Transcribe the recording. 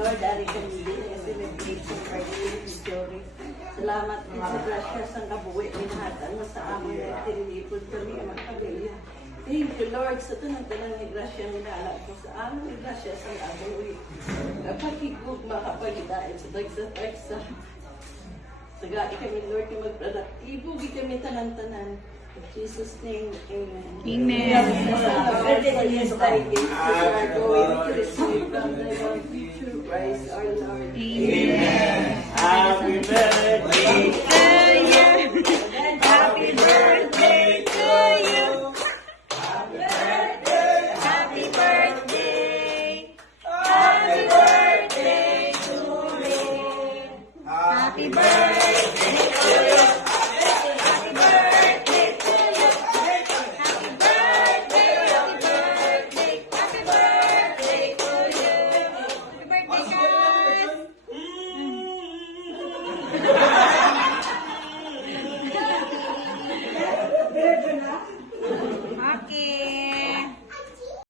Lord, ari kami din ang celebration birthday ni Jory. Salamat din sa grasya sa kabuwi ni hatan mo sa amon na tinilipod kami ang magpamilya. Thank you, Lord, sa tanang-tanang ni grasya ni naalag ko sa amon ni grasya sa kabuwi. Kapag-higug makapagdaan sa dagsa-dagsa. Sagai kami, Lord, yung magprodaktibo, kami tanan-tanan. In Jesus' name, amen. Amen. Christ our Lord. Amen. Happy birthday to you. Happy birthday to you. Happy birthday. Happy birthday to you. Happy birthday to you. Happy birthday to you. Happy birthday. Happy birthday. Happy birthday to you. Happy birthday, guys. Okay.